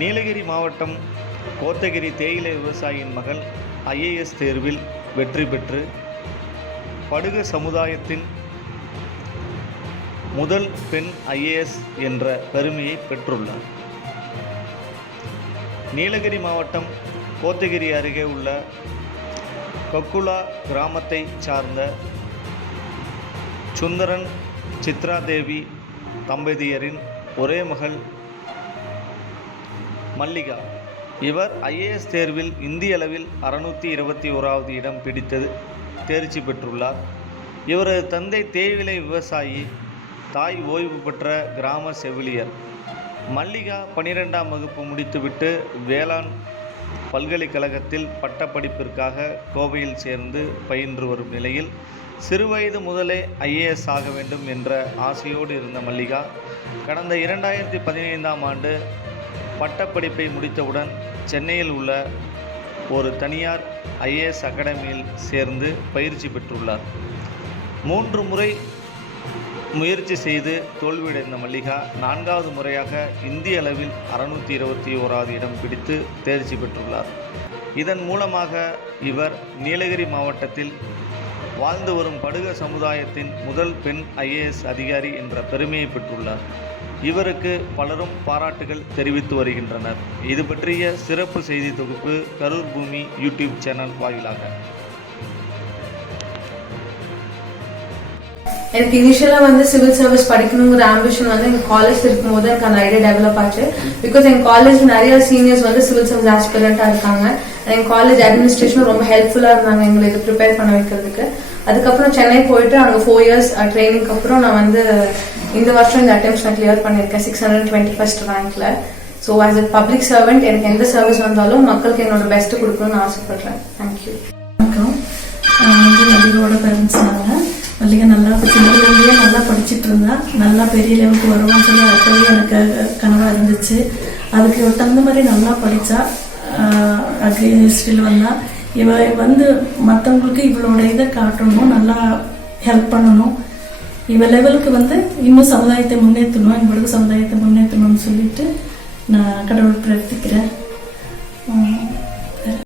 நீலகிரி மாவட்டம் கோத்தகிரி தேயிலை விவசாயியின் மகள் ஐஏஎஸ் தேர்வில் வெற்றி பெற்று படுக சமுதாயத்தின் முதல் பெண் ஐஏஎஸ் என்ற பெருமையை பெற்றுள்ளார். நீலகிரி மாவட்டம் கோத்தகிரி அருகே உள்ள கொக்குலா கிராமத்தை சார்ந்த சுந்தரன் சித்ரா தேவி தம்பதியரின் ஒரே மகள் மல்லிகா. இவர் ஐஏஎஸ் தேர்வில் இந்திய அளவில் 621வது இடம் பிடித்தது தேர்ச்சி பெற்றுள்ளார். இவரது தந்தை தேயிலை விவசாயி, தாய் ஓய்வு பெற்ற கிராம செவிலியர். மல்லிகா 12ஆம் வகுப்பு முடித்துவிட்டு வேளாண் பல்கலைக்கழகத்தில் பட்டப்படிப்பிற்காக கோவையில் சேர்ந்து பயின்று வரும் நிலையில் சிறுவயது முதலே ஐஏஎஸ் ஆக வேண்டும் என்ற ஆசையோடு இருந்த மல்லிகா கடந்த 2015ஆம் ஆண்டு பட்டப்படிப்பை முடித்தவுடன் சென்னையில் உள்ள ஒரு தனியார் ஐஏஎஸ் அகாடமியில் சேர்ந்து பயிற்சி பெற்றுள்ளார். 3 முறை முயற்சி செய்து தோல்வியடைந்த மல்லிகா 4வது முறையாக இந்திய அளவில் 621வது இடம் பிடித்து தேர்ச்சி பெற்றுள்ளார். இதன் மூலமாக இவர் நீலகிரி மாவட்டத்தில் வாழ்ந்து வரும் படுக சமுதாயத்தின் முதல் பெண் ஐஏஎஸ் அதிகாரி என்ற பெருமையை பெற்றுள்ளார். இவருக்கு பலரும் பாராட்டுகள் தெரிவித்து வருகின்றனர். இது பற்றிய சிறப்பு செய்தி தொகுப்பு கரூர் பூமி யூடியூப் சேனல் வாயிலாக. எனக்கு இனிஷியலாக சிவில் சர்வீஸ் படிக்கணுங்கிற ஆம்பிஷன் எங்கள் காலேஜ் இருக்கும்போது எனக்கு அந்த ஐடியா டெவலப் ஆச்சு. பிகாஸ் எங்கள் காலேஜ் நிறைய சீனியர்ஸ் சிவில் சர்வீஸ் ஆஸ்பிரண்டாக இருக்காங்க. எங்கள் காலேஜ் அட்மினிஸ்ட்ரேஷனும் ரொம்ப ஹெல்ப்ஃபுல்லாக இருந்தாங்க எங்களுக்கு ப்ரிப்பேர் பண்ண வைக்கிறதுக்கு. அதுக்கப்புறம் சென்னை போயிட்டு அங்கே 4 இயர்ஸ் ட்ரைனிங்க்கு அப்புறம் நான் இந்த வருஷம் இந்த அட்டெம்ப்ட்ஸ் நான் கிளியர் பண்ணியிருக்கேன் 621st ரேங்க்ல. So as a public servant எனக்கு எந்த சர்வீஸ் வந்தாலும் மக்களுக்கு என்னோட பெஸ்ட் கொடுக்கணும்னு ஆசைப்படுறேன். தேங்க்யூ. வணக்கம். மல்லிகாவோட பேரண்ட்ஸ் நாங்கள். மல்லிகா நல்லா சின்னதுலேருந்தே நல்லா படிச்சுட்டு இருந்தா, நல்லா பெரிய லெவலுக்கு வருவான்னு சொல்லி அப்போவே எனக்கு கனவாக இருந்துச்சு. அதுக்கு தகுந்த மாதிரி நல்லா படித்தா அக்ரி ஹிஸ்ட்ரியில் வந்தால் இவ மற்றவங்களுக்கு இவளோட இதை காட்டணும், நல்லா ஹெல்ப் பண்ணணும். இவ லெவலுக்கு இன்னும் சமுதாயத்தை முன்னேற்றணும், எங்களுக்கு சமுதாயத்தை முன்னேற்றணும்னு சொல்லிட்டு நான் கடவுள் பிரார்த்திக்கிறேன்.